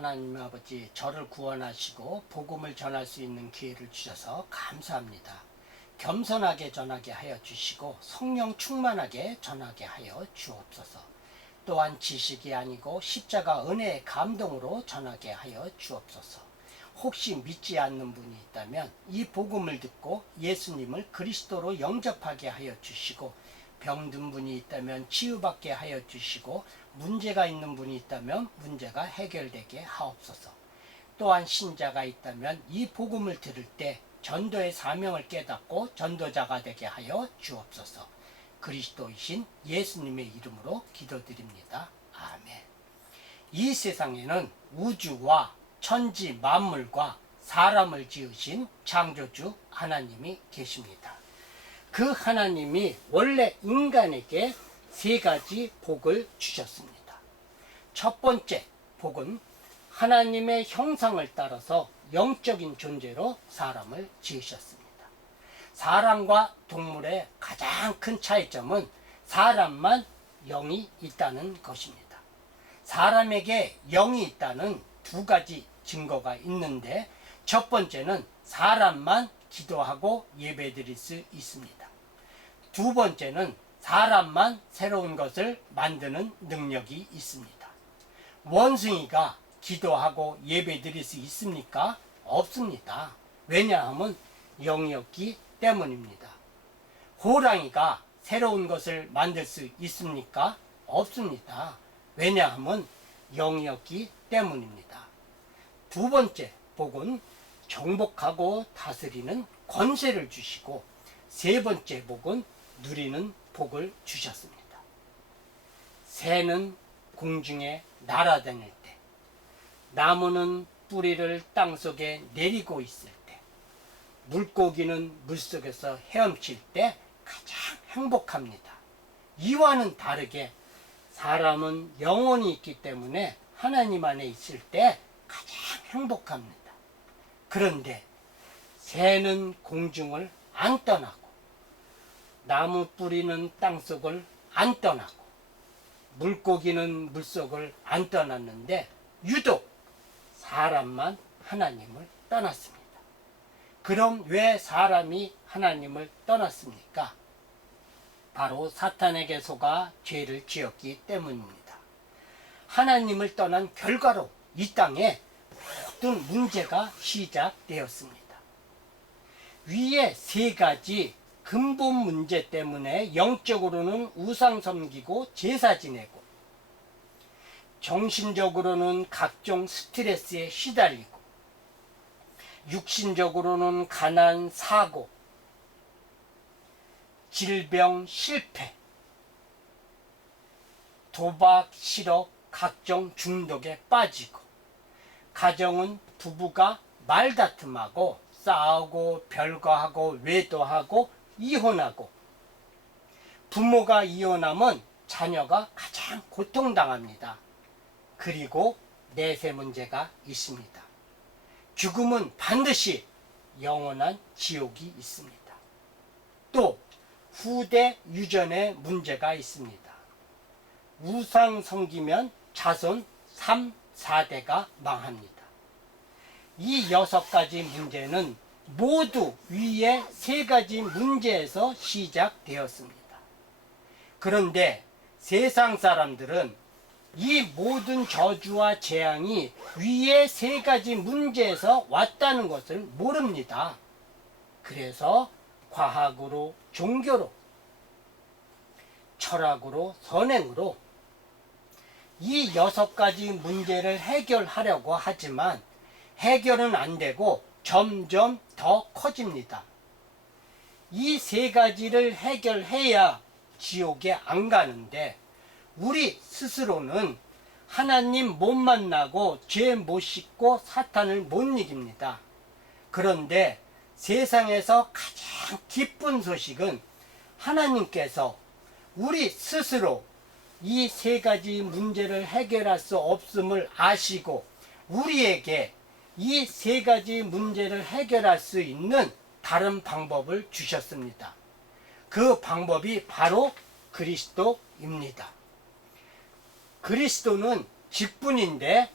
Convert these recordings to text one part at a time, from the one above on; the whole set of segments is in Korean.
하나님 아버지, 저를 구원하시고 복음을 전할 수 있는 기회를 주셔서 감사합니다. 겸손하게 전하게 하여 주시고 성령 충만하게 전하게 하여 주옵소서. 또한 지식이 아니고 십자가 은혜의 감동으로 전하게 하여 주옵소서. 혹시 믿지 않는 분이 있다면 이 복음을 듣고 예수님을 그리스도로 영접하게 하여 주시고, 병든 분이 있다면 치유받게 하여 주시고, 문제가 있는 분이 있다면 문제가 해결되게 하옵소서. 또한 신자가 있다면 이 복음을 들을 때 전도의 사명을 깨닫고 전도자가 되게 하여 주옵소서. 그리스도이신 예수님의 이름으로 기도드립니다. 아멘. 이 세상에는 우주와 천지 만물과 사람을 지으신 창조주 하나님이 계십니다. 그 하나님이 원래 인간에게 세 가지 복을 주셨습니다. 첫 번째 복은 하나님의 형상을 따라서 영적인 존재로 사람을 지으셨습니다. 사람과 동물의 가장 큰 차이점은 사람만 영이 있다는 것입니다. 사람에게 영이 있다는 두 가지 증거가 있는데, 첫 번째는 사람만 기도하고 예배드릴 수 있습니다. 두 번째는 사람만 새로운 것을 만드는 능력이 있습니다. 원숭이가 기도하고 예배드릴 수 있습니까? 없습니다. 왜냐하면 영이 없기 때문입니다. 호랑이가 새로운 것을 만들 수 있습니까? 없습니다. 왜냐하면 영이 없기 때문입니다. 두 번째 복은 정복하고 다스리는 권세를 주시고, 세 번째 복은 누리는 복을 주셨습니다. 새는 공중에 날아다닐 때, 나무는 뿌리를 땅속에 내리고 있을 때, 물고기는 물속에서 헤엄칠 때 가장 행복합니다. 이와는 다르게 사람은 영혼이 있기 때문에 하나님 안에 있을 때 가장 행복합니다. 그런데 새는 공중을 안 떠나고, 나무 뿌리는 땅속을 안 떠나고, 물고기는 물속을 안 떠났는데 유독 사람만 하나님을 떠났습니다. 그럼 왜 사람이 하나님을 떠났습니까? 바로 사탄에게 속아 죄를 지었기 때문입니다. 하나님을 떠난 결과로 이 땅에 모든 문제가 시작되었습니다. 위에 세 가지 근본 문제 때문에 영적으로는 우상 섬기고 제사 지내고, 정신적으로는 각종 스트레스에 시달리고, 육신적으로는 가난, 사고, 질병, 실패, 도박, 실업, 각종 중독에 빠지고, 가정은 부부가 말다툼하고 싸우고 별거하고 외도하고 이혼하고, 부모가 이혼하면 자녀가 가장 고통당합니다. 그리고 내세 문제가 있습니다. 죽음은 반드시 영원한 지옥이 있습니다. 또 후대 유전의 문제가 있습니다. 우상 섬기면 자손 3, 4대가 망합니다. 이 6가지 문제는 모두 위에 3가지 문제에서 시작되었습니다. 그런데 세상 사람들은 이 모든 저주와 재앙이 위에 3가지 문제에서 왔다는 것을 모릅니다. 그래서 과학으로, 종교로, 철학으로, 선행으로 이 6가지 문제를 해결하려고 하지만 해결은 안 되고 점점 더 커집니다. 이 3가지를 해결해야 지옥에 안 가는데, 우리 스스로는 하나님 못 만나고 죄 못 씻고 사탄을 못 이깁니다. 그런데 세상에서 가장 기쁜 소식은 하나님께서 우리 스스로 이 3가지 문제를 해결할 수 없음을 아시고 우리에게 이 3가지 문제를 해결할 수 있는 다른 방법을 주셨습니다. 그 방법이 바로 그리스도입니다. 그리스도는 직분인데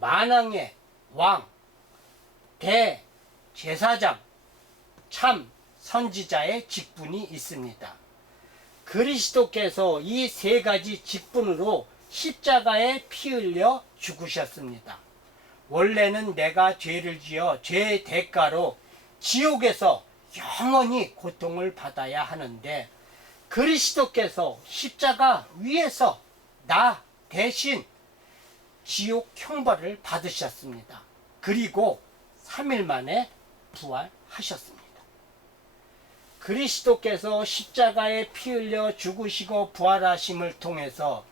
만왕의 왕, 대제사장, 참 선지자의 직분이 있습니다. 그리스도께서 이 세 가지 직분으로 십자가에 피 흘려 죽으셨습니다. 원래는 내가 죄를 지어 죄의 대가로 지옥에서 영원히 고통을 받아야 하는데 그리스도께서 십자가 위에서 나 대신 지옥 형벌을 받으셨습니다. 그리고 3일 만에 부활하셨습니다. 그리스도께서 십자가에 피 흘려 죽으시고 부활하심을 통해서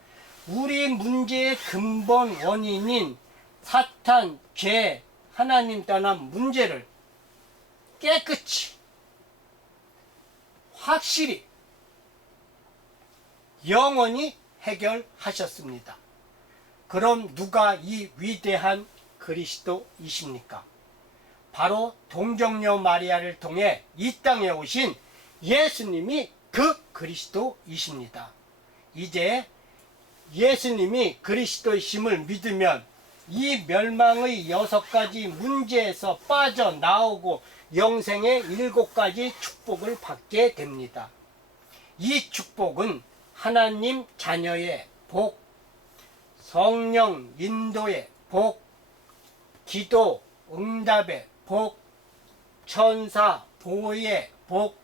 우리 문제의 근본 원인인 사탄, 죄, 하나님 떠난 문제를 깨끗이, 확실히, 영원히 해결하셨습니다. 그럼 누가 이 위대한 그리스도이십니까? 바로 동정녀 마리아를 통해 이 땅에 오신 예수님이 그 그리스도이십니다. 이제 예수님이 그리스도이심을 믿으면 이 멸망의 6가지 문제에서 빠져나오고 영생의 7가지 축복을 받게 됩니다. 이 축복은 하나님 자녀의 복, 성령 인도의 복, 기도 응답의 복, 천사 보호의 복,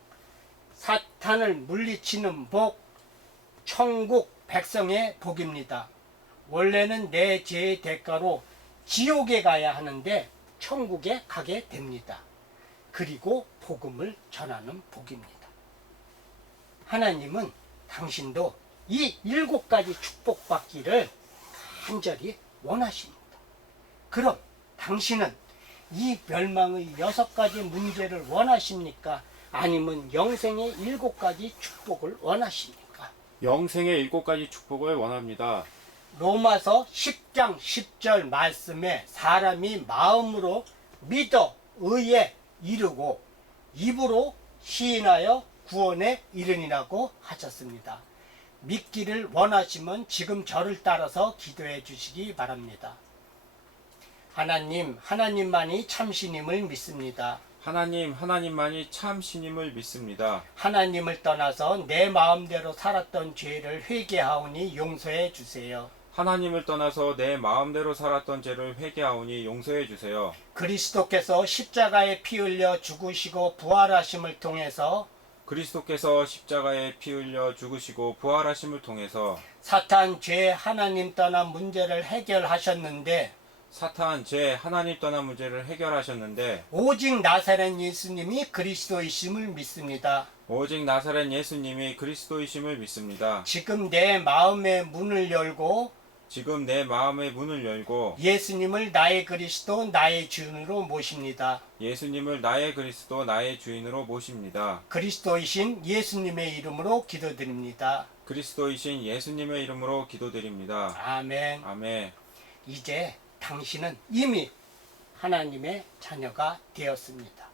사탄을 물리치는 복, 천국 백성의 복입니다. 원래는 내 죄의 대가로 지옥에 가야 하는데 천국에 가게 됩니다. 그리고 복음을 전하는 복입니다. 하나님은 당신도 이 7가지 축복받기를 간절히 원하십니다. 그럼 당신은 이 멸망의 6가지 문제를 원하십니까? 아니면 영생의 7가지 축복을 원하십니까? 영생의 7가지 축복을 원합니다. 로마서 10장 10절 말씀에 사람이 마음으로 믿어 의에 이르고 입으로 시인하여 구원에 이르니라고 하셨습니다. 믿기를 원하시면 지금 저를 따라서 기도해 주시기 바랍니다. 하나님, 하나님만이 참신임을 믿습니다. 하나님, 하나님만이 참 신임을 믿습니다. 하나님을 떠나서 내 마음대로 살았던 죄를 회개하오니 용서해 주세요. 하나님을 떠나서 내 마음대로 살았던 죄를 회개하오니 용서해 주세요. 그리스도께서 십자가에 피 흘려 죽으시고 부활하심을 통해서 그리스도께서 십자가에 피 흘려 죽으시고 부활하심을 통해서 사탄, 죄, 하나님 떠난 문제를 해결하셨는데 사탄, 죄, 하나님 떠난 문제를 해결하셨는데 오직 나사렛 예수님이 그리스도이심을 믿습니다. 오직 나사렛 예수님이 그리스도이심을 믿습니다. 지금 내 마음의 문을 열고 지금 내 마음의 문을 열고 예수님을 나의 그리스도, 나의 주인으로 모십니다. 예수님을 나의 그리스도, 나의 주인으로 모십니다. 그리스도이신 예수님의 이름으로 기도드립니다. 그리스도이신 예수님의 이름으로 기도드립니다. 아멘. 아멘. 이제 당신은 이미 하나님의 자녀가 되었습니다.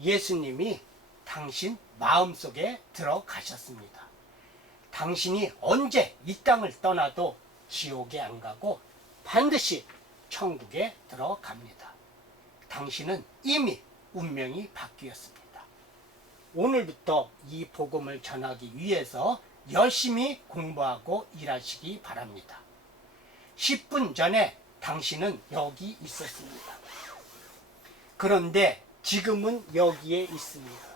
예수님이 당신 마음속에 들어가셨습니다. 당신이 언제 이 땅을 떠나도 지옥에 안 가고 반드시 천국에 들어갑니다. 당신은 이미 운명이 바뀌었습니다. 오늘부터 이 복음을 전하기 위해서 열심히 공부하고 일하시기 바랍니다. 10분 전에 당신은 여기 있었습니다. 그런데 지금은 여기에 있습니다.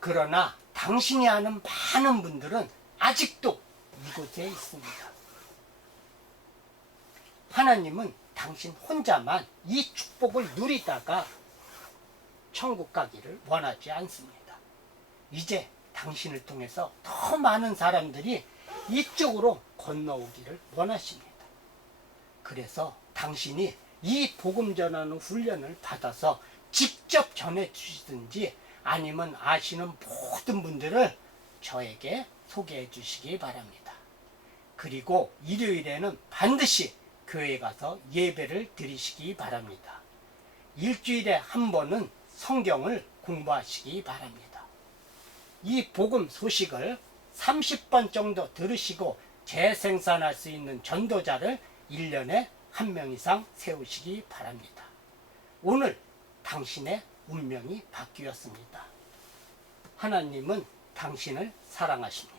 그러나 당신이 아는 많은 분들은 아직도 이곳에 있습니다. 하나님은 당신 혼자만 이 축복을 누리다가 천국 가기를 원하지 않습니다. 이제 당신을 통해서 더 많은 사람들이 이쪽으로 건너오기를 원하십니다. 그래서 당신이 이 복음 전하는 훈련을 받아서 직접 전해 주시든지 아니면 아시는 모든 분들을 저에게 소개해 주시기 바랍니다. 그리고 일요일에는 반드시 교회 가서 예배를 드리시기 바랍니다. 일주일에 한 번은 성경을 공부하시기 바랍니다. 이 복음 소식을 30번 정도 들으시고 재생산할 수 있는 전도자를 1년에 한 명 이상 세우시기 바랍니다. 오늘 당신의 운명이 바뀌었습니다. 하나님은 당신을 사랑하십니다.